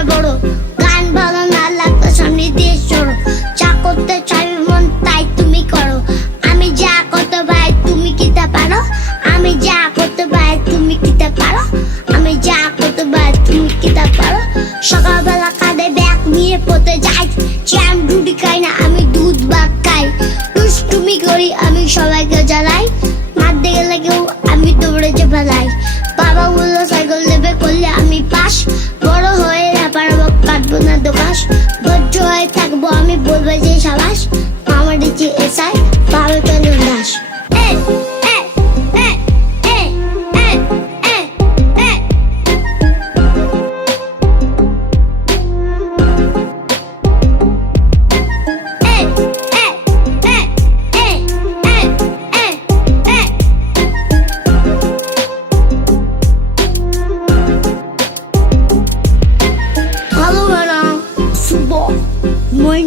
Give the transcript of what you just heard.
তোমার বড়, গান ভালো না লাগতো সামনে দিয়ে সরো, যা করতে চাইবে মন তাই তুমি করো, আমি যা করতে পাই তুমি কি তা পারো, আমি যা করতে পাই তুমি কি তা পারো, আমি যা করতে পাই তুমি কি তা পারো। সকালবেলা কাঁধে ব্যাগ নিয়ে পড়তে যাই, জ্যাম রুটি খাই না আমি দুধ ভাত খাই, দুষ্টুমি করি আমি সবাইকে জ্বালাই, মারতে গেলে কেউ আমি দৌড়ে যে ফেলাই, বাবা বললো সাইকেল দেবে করলে আমি পাস, বড় হয়ে পারবো কাটবো না দোকাস, ধৈর্য হয়ে থাকবো আমি বলবো যে সাবাস, আমার দিচ্ছি এসাই বাবা কেন দাস। Moi